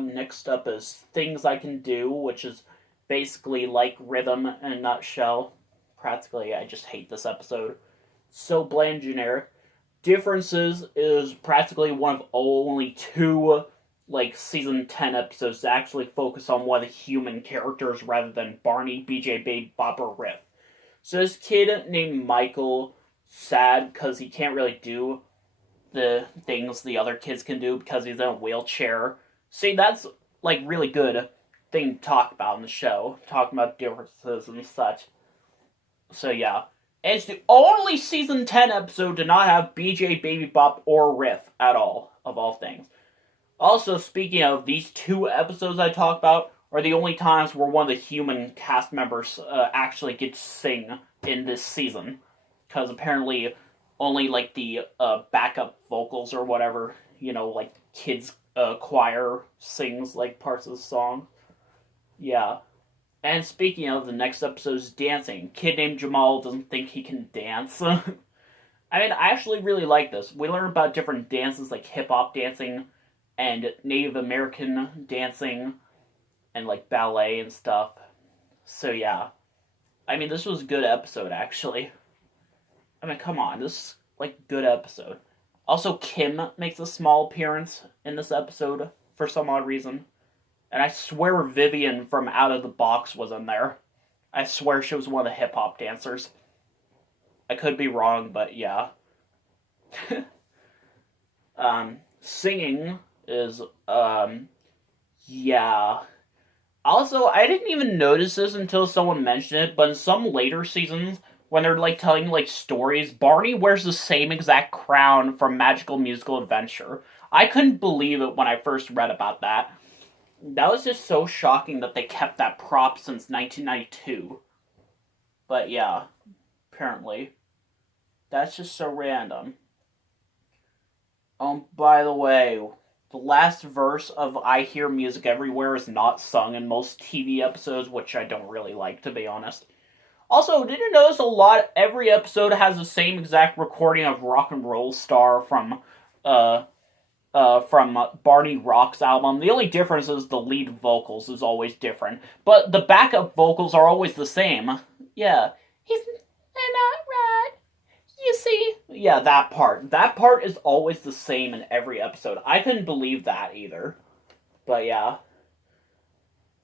Next up is Things I Can Do, which is basically like Rhythm in a nutshell. Practically, I just hate this episode. So bland generic. Differences is practically one of only two season 10 episodes that actually focus on one of the human characters rather than Barney, BJ, Babe, Bop, or Riff. So this kid named Michael, sad because he can't really do the things the other kids can do because he's in a wheelchair. See, that's really good thing to talk about in the show, talking about differences and such. So yeah. And it's the only season 10 episode to not have BJ, Baby Bop, or Riff at all, of all things. Also, speaking of, these two episodes I talked about are the only times where one of the human cast members actually gets to sing in this season. Because apparently only the backup vocals or whatever, kids choir sings parts of the song. Yeah. And speaking of, the next episode is dancing. Kid named Jamal doesn't think he can dance. I mean, I actually really like this. We learn about different dances like hip-hop dancing and Native American dancing and ballet and stuff. So yeah. I mean, this was a good episode, actually. I mean, come on. This is, good episode. Also, Kim makes a small appearance in this episode for some odd reason. And I swear Vivian from Out of the Box was in there. I swear she was one of the hip-hop dancers. I could be wrong, but yeah. Singing is, yeah. Also, I didn't even notice this until someone mentioned it, but in some later seasons, when they're, telling, stories, Barney wears the same exact crown from Magical Musical Adventure. I couldn't believe it when I first read about that. That was just so shocking that they kept that prop since 1992. But yeah, apparently. That's just so random. By the way, the last verse of I Hear Music Everywhere is not sung in most TV episodes, which I don't really like, to be honest. Also, did you notice every episode has the same exact recording of Rock and Roll Star from Barney Rock's album? The only difference is the lead vocals is always different, but the backup vocals are always the same. Yeah. He's not right. You see? Yeah, that part. That part is always the same in every episode. I couldn't believe that either. But yeah.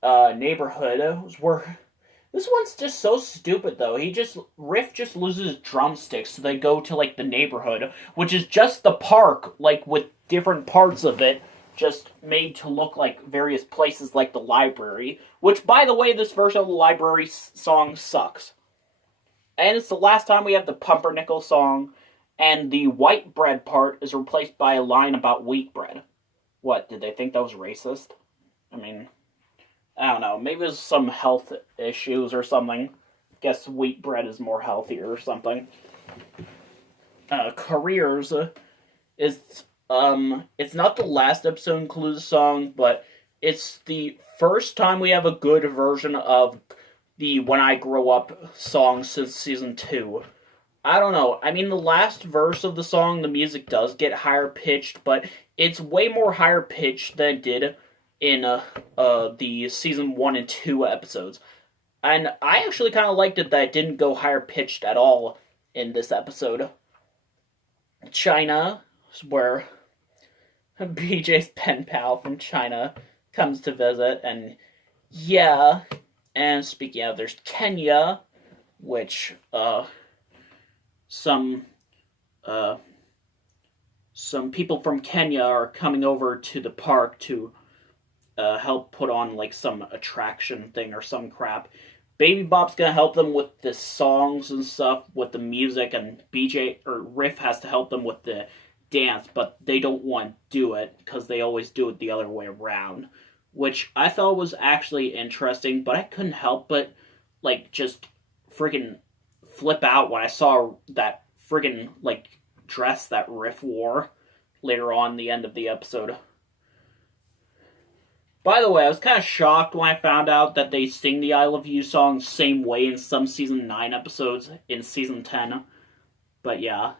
Neighborhood was where... This one's just so stupid, though. Riff just loses drumsticks, so they go to, the neighborhood, which is just the park, with different parts of it, just made to look like various places like the library, which, by the way, this version of the library song sucks. And it's the last time we have the pumpernickel song, and the white bread part is replaced by a line about wheat bread. What, did they think that was racist? I mean... I don't know, maybe there's some health issues or something. Guess wheat bread is more healthier or something. Careers is, it's not the last episode includes a song, but it's the first time we have a good version of the When I Grow Up song since season 2. I don't know, I mean, the last verse of the song, the music does get higher pitched, but it's way more higher pitched than it did in the season 1 and 2 episodes. And I actually kind of liked it that it didn't go higher pitched at all in this episode. China, where BJ's pen pal from China comes to visit, and yeah. And speaking of, there's Kenya, which some people from Kenya are coming over to the park to help put on some attraction thing or some crap. Baby Bop's gonna help them with the songs and stuff, with the music, and BJ or Riff has to help them with the dance, but they don't want to do it because they always do it the other way around, which I thought was actually interesting, but I couldn't help but just friggin' flip out when I saw that friggin' dress that Riff wore later on in the end of the episode. By the way, I was kind of shocked when I found out that they sing the I Love You song same way in some season 9 episodes in season 10. But yeah.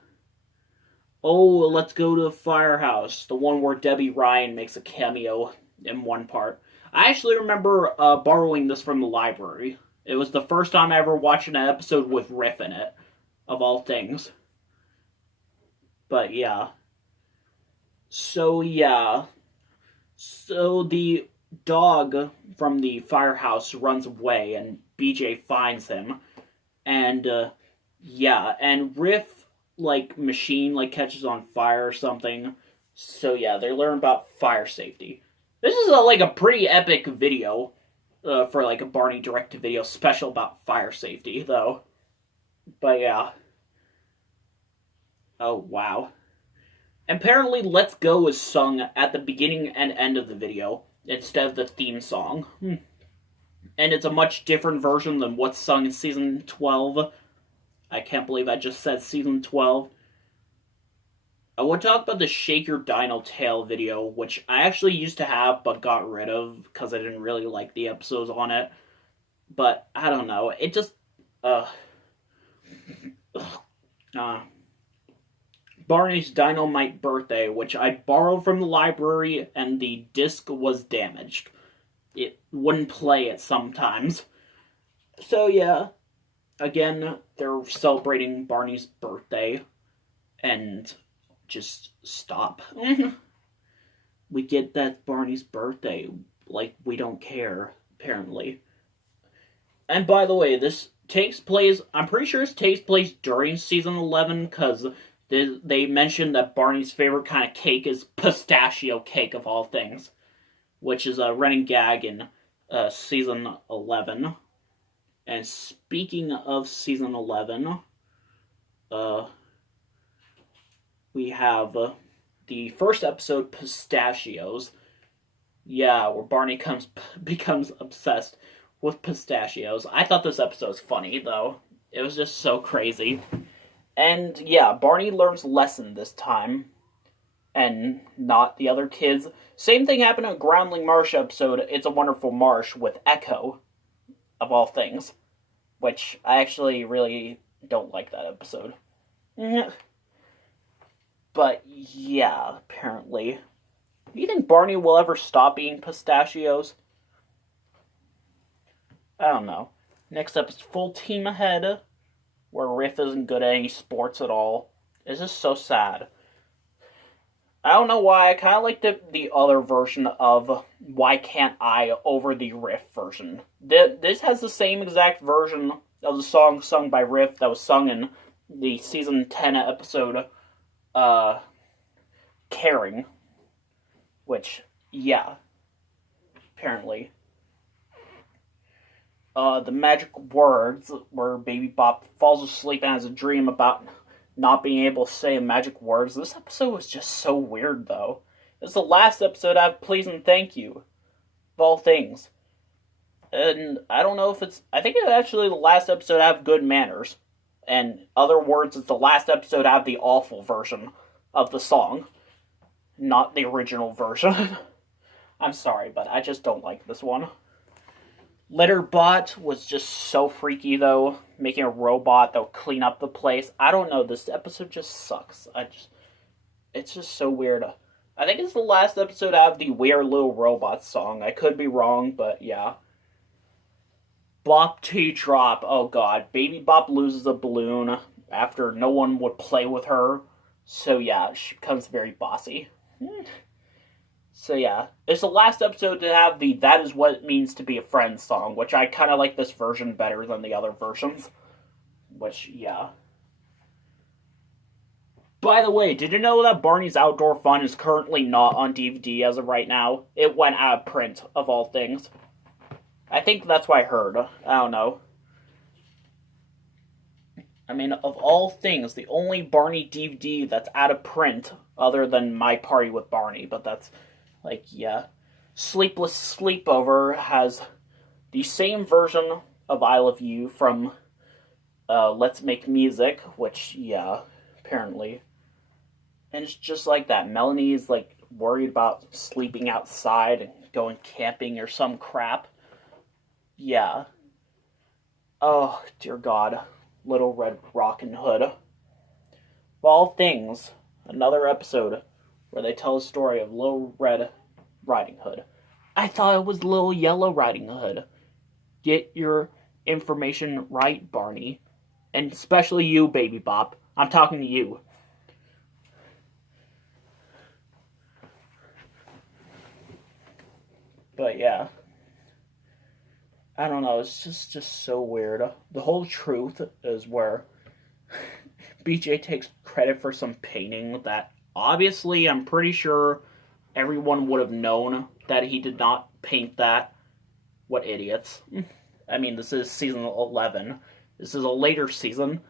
Oh, let's go to the firehouse. The one where Debbie Ryan makes a cameo in one part. I actually remember borrowing this from the library. It was the first time I ever watched an episode with Riff in it, of all things. But yeah. So yeah. So the dog from the firehouse runs away and BJ finds him. And yeah, and Riff machine catches on fire or something. So yeah, they learn about fire safety. This is a pretty epic video for a Barney direct-to-video special about fire safety, though. But yeah. Oh wow. Apparently, Let's Go is sung at the beginning and end of the video instead of the theme song. And it's a much different version than what's sung in Season 12. I can't believe I just said Season 12. I want to talk about the Shake Your Dino Tail video, which I actually used to have but got rid of because I didn't really like the episodes on it. But, I don't know, it just... Barney's Dynamite Birthday, which I borrowed from the library, and the disc was damaged. It wouldn't play it sometimes. So yeah, again, they're celebrating Barney's birthday, and just stop. We get that Barney's birthday, we don't care, apparently. And by the way, this takes place, I'm pretty sure this takes place during Season 11, because they mentioned that Barney's favorite kind of cake is pistachio cake, of all things, which is a running gag in Season 11. And speaking of Season 11, we have the first episode, Pistachios. Yeah, where Barney becomes obsessed with pistachios. I thought this episode was funny, though. It was just so crazy. And yeah, Barney learns lesson this time, and not the other kids. Same thing happened in Groundling Marsh episode, It's a Wonderful Marsh, with Echo, of all things, which I actually really don't like that episode. But yeah, apparently. Do you think Barney will ever stop eating pistachios? I don't know. Next up is Full Team Ahead, where Riff isn't good at any sports at all. It's just so sad. I don't know why, I kind of like the other version of Why Can't I over the Riff version. This has the same exact version of the song sung by Riff that was sung in the Season 10 episode, Caring. Which, yeah, apparently. The magic words, where Baby Bop falls asleep and has a dream about not being able to say magic words. This episode was just so weird, though. It's the last episode I have Please and Thank You, of all things. And I don't know if I think it's actually the last episode I have Good Manners. And other words, it's the last episode I have the awful version of the song, not the original version. I'm sorry, but I just don't like this one. LitterBot was just so freaky, though, making a robot that would clean up the place. I don't know, this episode just sucks. It's just so weird. I think it's the last episode I have the Weird Little Robots song. I could be wrong, but yeah. Bop T Drop, oh god. Baby Bop loses a balloon after no one would play with her. So yeah, she becomes very bossy. So yeah, it's the last episode to have the That Is What It Means to Be a Friend song, which I kind of like this version better than the other versions. Which, yeah. By the way, did you know that Barney's Outdoor Fun is currently not on DVD as of right now? It went out of print, of all things. I think that's what I heard. I don't know. I mean, of all things, the only Barney DVD that's out of print, other than My Party with Barney, but that's... yeah. Sleepless Sleepover has the same version of I Love You from Let's Make Music, which, yeah, apparently. And it's just like that. Melanie is, worried about sleeping outside and going camping or some crap. Yeah. Oh, dear God. Little Red Rockin' Hood. Of all things, another episode where they tell a story of Little Red Riding Hood. I thought it was Little Yellow Riding Hood. Get your information right, Barney. And especially you, Baby Bop. I'm talking to you. But yeah. I don't know, it's just so weird. The whole truth is where BJ takes credit for some painting that obviously I'm pretty sure everyone would have known that he did not paint that. What idiots. I mean, this is season 11. This is a later season.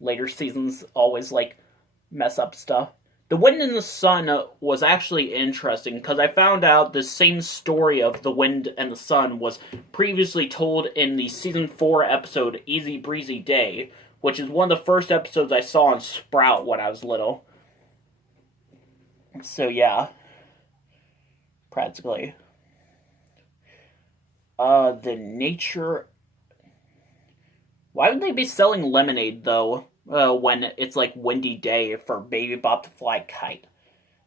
Later seasons always, like, mess up stuff. The Wind and the Sun was actually interesting because I found out the same story of The Wind and the Sun was previously told in the season 4 episode Easy Breezy Day, which is one of the first episodes I saw on Sprout when I was little. So yeah, practically. The nature. Why would they be selling lemonade though? When it's like windy day for Baby Bop to fly a kite.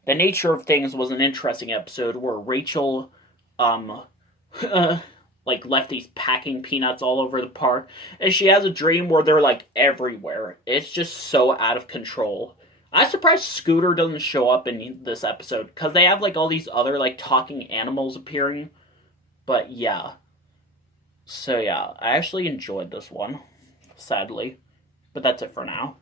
The nature of things was an interesting episode where Rachel, like left these packing peanuts all over the park, and she has a dream where they're like everywhere. It's just so out of control. I'm surprised Scooter doesn't show up in this episode because they have like all these other like talking animals appearing. But yeah. So yeah, I actually enjoyed this one, sadly. But that's it for now.